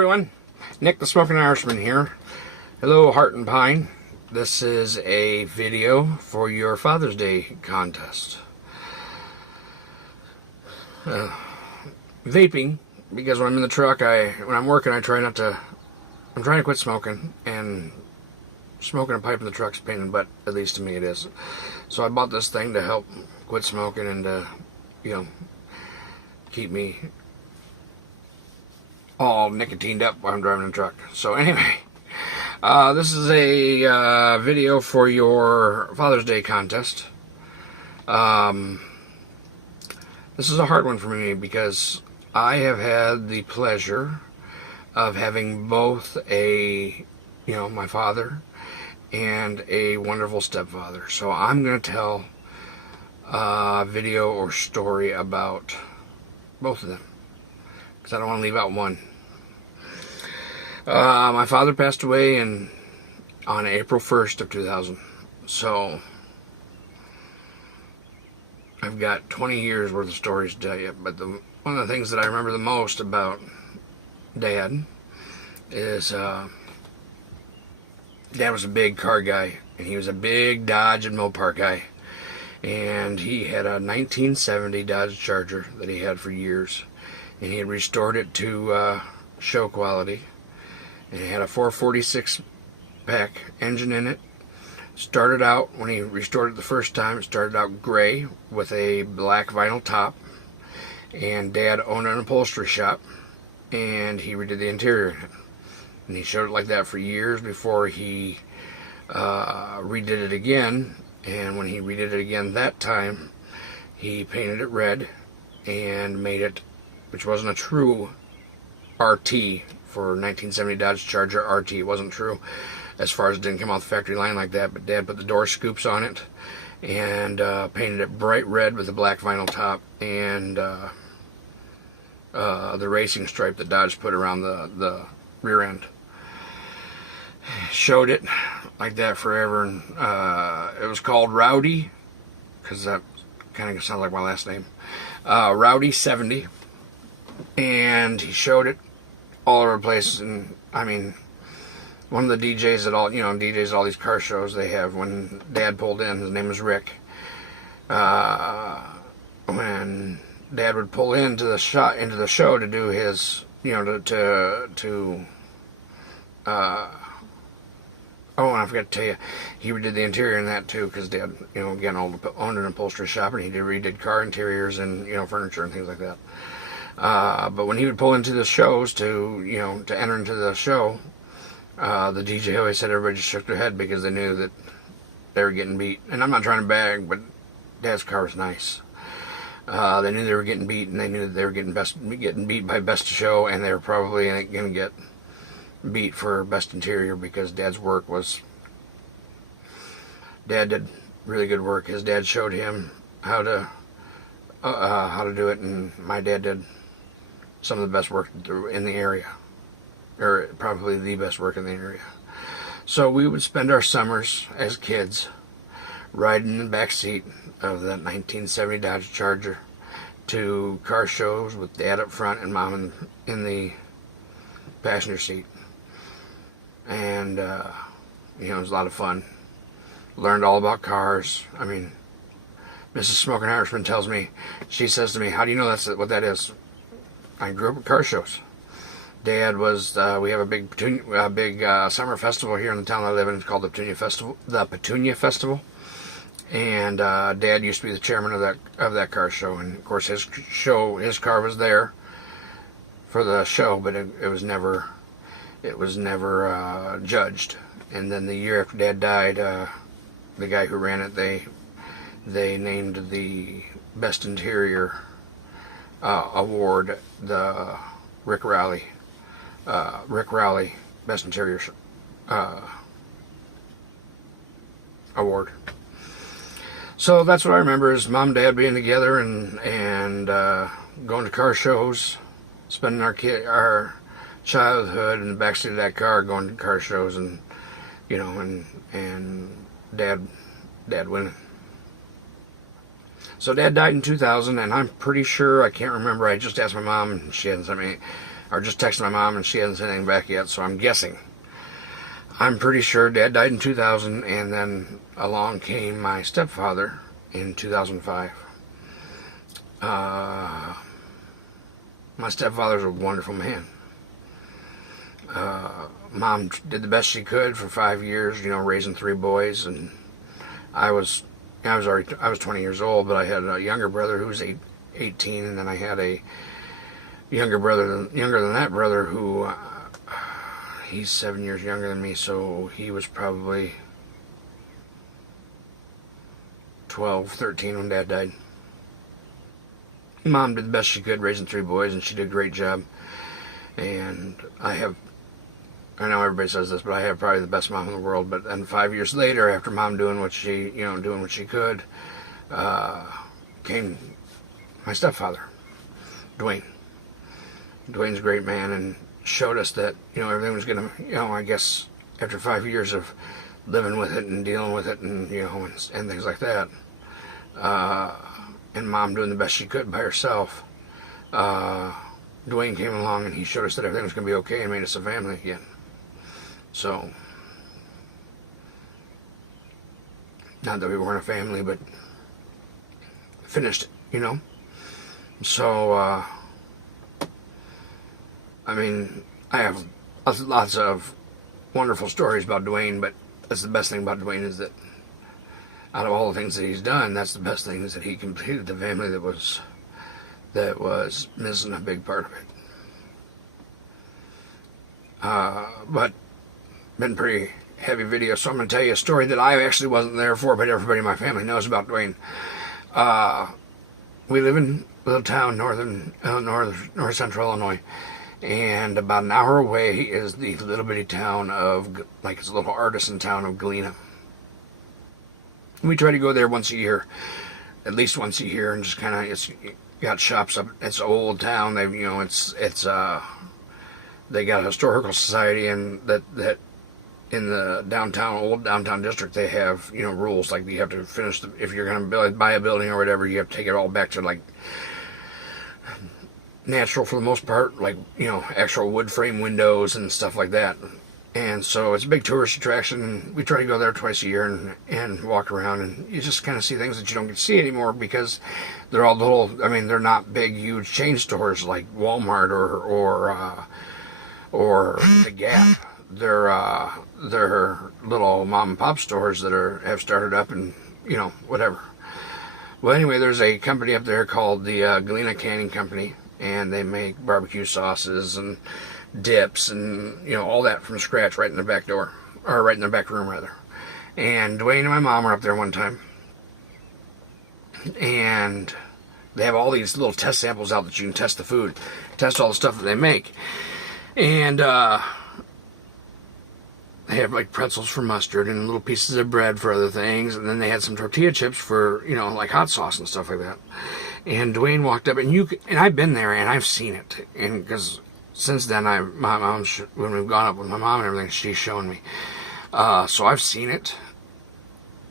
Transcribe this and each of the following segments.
Everyone, Nick the Smoking Irishman here. Hello, Hart and Pine. This is a video for your Father's Day contest. Vaping, because when I'm in the truck, when I'm working, I'm trying to quit smoking, and smoking a pipe in the truck's a pain in the butt, at least to me it is. So I bought this thing to help quit smoking and to, keep me all nicotined up while I'm driving the truck. So anyway, this is a video for your Father's Day contest. This is a hard one for me because I have had the pleasure of having both my father and a wonderful stepfather. So I'm going to tell a video or story about both of them, because I don't want to leave out one. My father passed away on April 1st of 2000. So I've got 20 years worth of stories to tell you. But one of the things that I remember the most about Dad is Dad was a big car guy, and he was a big Dodge and Mopar guy. And he had a 1970 Dodge Charger that he had for years, and he had restored it to show quality. And it had a 446 pack engine in it. Started out, when he restored it the first time, it started out gray with a black vinyl top. And Dad owned an upholstery shop, and he redid the interior in it. And he showed it like that for years before he redid it again. And when he redid it again that time, he painted it red and made it, which wasn't a true RT for 1970 Dodge Charger RT. It wasn't true as far as it didn't come off the factory line like that, but Dad put the door scoops on it and painted it bright red with a black vinyl top and the racing stripe that Dodge put around the rear end. Showed it like that forever, and it was called Rowdy, because that kind of sounds like my last name. Rowdy 70, and he showed it all over the place. And I mean, one of the DJs at all, DJs at all these car shows, they have, when Dad pulled in, his name was Rick. When Dad would pull into the show to do his, oh, and I forgot to tell you, he redid the interior in that too, because Dad, again, owned an upholstery shop, and he redid car interiors and, furniture and things like that. But when he would pull into the shows to enter into the show, the DJ always said everybody just shook their head because they knew that they were getting beat. And I'm not trying to bag, but Dad's car was nice. They knew they were getting beat, and they knew that they were getting beat by Best of Show, and they were probably going to get beat for best interior, because Dad's work was, Dad did really good work. His dad showed him how to do it, and my dad did some of the best work in the area, or probably the best work in the area. So we would spend our summers as kids riding in the back seat of that 1970 Dodge Charger to car shows with Dad up front and Mom in the passenger seat. And it was a lot of fun. Learned all about cars. I mean, Mrs. Smoking Irishman tells me, she says to me, "How do you know that's what that is?" I grew up at car shows. Dad was, we have a big summer festival here in the town I live in. It's called the Petunia Festival. And Dad used to be the chairman of that car show. And of course his car was there for the show, but it was never judged. And then the year after Dad died, the guy who ran it, they named the Best Interior award the Rick Rowley Best Interior award. So that's what I remember, is Mom and Dad being together and going to car shows, spending our childhood in the backseat of that car, going to car shows, and and Dad winning. So Dad died in 2000, and I'm pretty sure, I can't remember, I just asked my mom, and she hadn't sent me or just texted my mom, and she hasn't sent anything back yet, so I'm guessing. I'm pretty sure Dad died in 2000, and then along came my stepfather in 2005. My stepfather's a wonderful man. Mom did the best she could for 5 years, raising 3 boys, and I was 20 years old, but I had a younger brother who was 18, and then I had a younger than that brother who he's 7 years younger than me, so he was probably 12, 13 when Dad died. Mom did the best she could raising 3 boys, and she did a great job. And I know everybody says this, but I have probably the best mom in the world. But then 5 years later, after Mom doing what she could, came my stepfather, Dwayne. Dwayne's a great man, and showed us that, everything was going to, I guess after 5 years of living with it and dealing with it and, and things like that, and Mom doing the best she could by herself, Dwayne came along and he showed us that everything was going to be okay and made us a family again. So, not that we weren't a family, but finished it, So, I mean, I have lots of wonderful stories about Dwayne, but that's the best thing about Dwayne is that out of all the things that he's done, that's the best thing is that he completed the family that was missing a big part of it. But been pretty heavy video, so I'm going to tell you a story that I actually wasn't there for, but everybody in my family knows about Dwayne. We live in a little town north central Illinois, and about an hour away is the little bitty town of, it's a little artisan town of Galena. We try to go there once a year, at least once a year, and just kind of, it's got shops up. It's an old town. They've, they got a historical society, and that in the old downtown district, they have, rules, like you have to finish, if you're going to buy a building or whatever, you have to take it all back to, natural for the most part, actual wood frame windows and stuff like that. And so it's a big tourist attraction, and we try to go there twice a year and walk around, and you just kind of see things that you don't get to see anymore because they're all little, they're not big, huge chain stores like Walmart or the Gap. They're little mom and pop stores that have started up and, whatever. Well, anyway, there's a company up there called the Galena Canning Company, and they make barbecue sauces and dips and all that from scratch right in the back door, or right in the back room rather. And Dwayne and my mom were up there one time, and they have all these little test samples out that you can test the food, test all the stuff that they make. And they have pretzels for mustard and little pieces of bread for other things, and then they had some tortilla chips for hot sauce and stuff like that. And Dwayne walked up, and I've been there and I've seen it, and because since then, my mom, when we've gone up with my mom and everything, she's shown me. So I've seen it.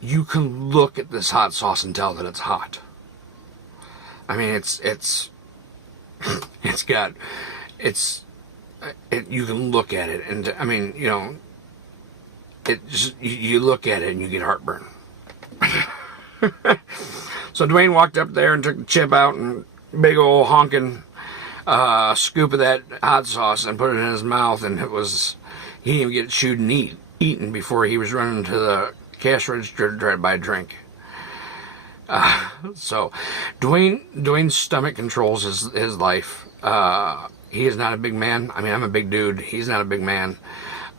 You can look at this hot sauce and tell that it's hot. You can look at it, and you look at it and you get heartburn. So Dwayne walked up there and took the chip out and big old honking scoop of that hot sauce and put it in his mouth, and he didn't even get it chewed and eaten before he was running to the cash register to try to buy a drink. So Dwayne's stomach controls his life. He is not a big man. I'm a big dude. He's not a big man.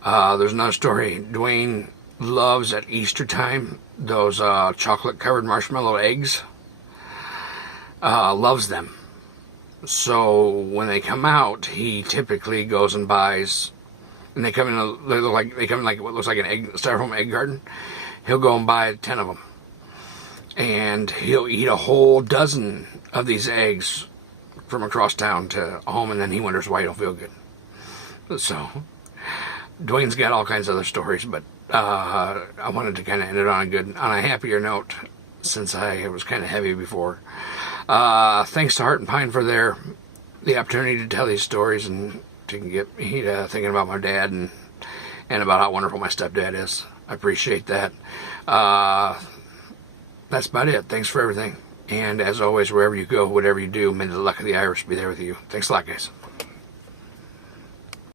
There's another story. Dwayne loves at Easter time those chocolate covered marshmallow eggs. Loves them. So when they come out, he typically goes and buys, and they come in what looks like an styrofoam egg carton. He'll go and buy 10 of them, and he'll eat a whole dozen of these eggs from across town to home, and then he wonders why he don't feel good. So Dwayne's got all kinds of other stories, but I wanted to kind of end it on a happier note, since I was kind of heavy before. Thanks to Hart and Pine for the opportunity to tell these stories, and to get me thinking about my dad and about how wonderful my stepdad is. I appreciate that. That's about it. Thanks for everything. And as always, wherever you go, whatever you do, may the luck of the Irish be there with you. Thanks a lot, guys.